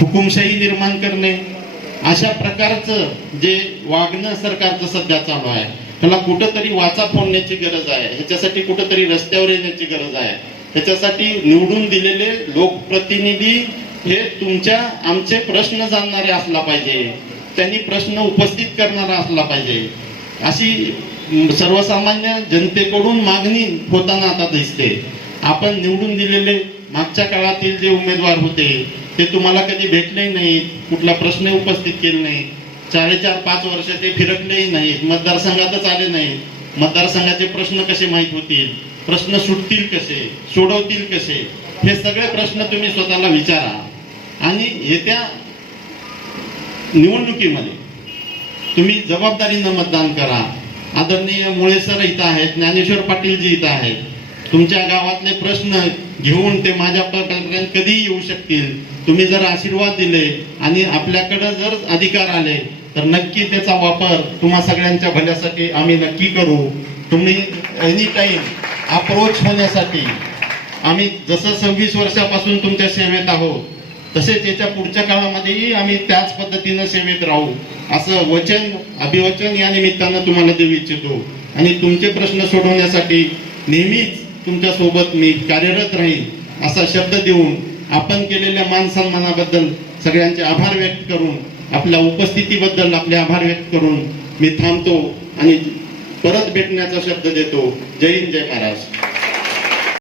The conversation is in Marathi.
हुकुमशाही निर्माण करणे अशा प्रकारचं जे वागणं सरकारचं सध्या चालू आहे त्याला कुठंतरी वाचा फोडण्याची गरज आहे. ह्याच्यासाठी कुठंतरी रस्त्यावर येण्याची गरज आहे. ह्याच्यासाठी निवडून दिलेले लोकप्रतिनिधी हे तुमच्या आमचे प्रश्न जाणणारे असला पाहिजे. त्यांनी प्रश्न उपस्थित करणारा असला पाहिजे. अशी सर्वसामान्य जनतेकडून मागणी होताना आता दिसते. आपण निवडून दिलेले मागच्या काळातील जे उमेदवार होते ते तुम्हाला कधी भेटले नाहीत कुठला प्रश्न उपस्थित केले नाही. चार पाच वर्ष ते फिरकलेही नाहीत मतदारसंघातच आले नाहीत मतदारसंघाचे प्रश्न कसे माहीत होतील? प्रश्न सुटतील कसे? सोडवतील कसे? हे सगळे प्रश्न तुम्ही स्वतःला विचारा. आणि येत्या निवडणुकीमध्ये तुम्ही जबाबदारीनं मतदान करा. आदरणीय मुळे सर इथं आहेत ज्ञानेश्वर पाटील जी इथं आहेत. तुमच्या गावातले प्रश्न घेऊन ते माझ्यापर्यंत कधी येऊ शकतील. तुम्ही जर आशीर्वाद दिले आणि आपल्याकडे जर अधिकार आले तर नक्की त्याचा वापर तुम्हा सगळ्यांच्या भल्यासाठी आम्ही नक्की करू. तुम्ही एनी टाईम अप्रोच होण्यासाठी आम्ही जसं सव्वीस वर्षापासून तुमच्या सेवेत आहोत तसेच याच्या पुढच्या काळामध्येही आम्ही त्याच पद्धतीनं सेवेत राहू. असं वचन अभिवचन या निमित्तानं तुम्हाला देऊ इच्छितो. आणि तुमचे प्रश्न सोडवण्यासाठी नेहमीच तुमच्यासोबत मी कार्यरत राहील असा शब्द देऊन आपण केलेल्या मान सन्मानाबद्दल सगळ्यांचे आभार व्यक्त करून आपल्या उपस्थितीबद्दल आपले आभार व्यक्त करून मी थांबतो आणि परत भेटण्याचा शब्द देतो. जय हिंद जय महाराज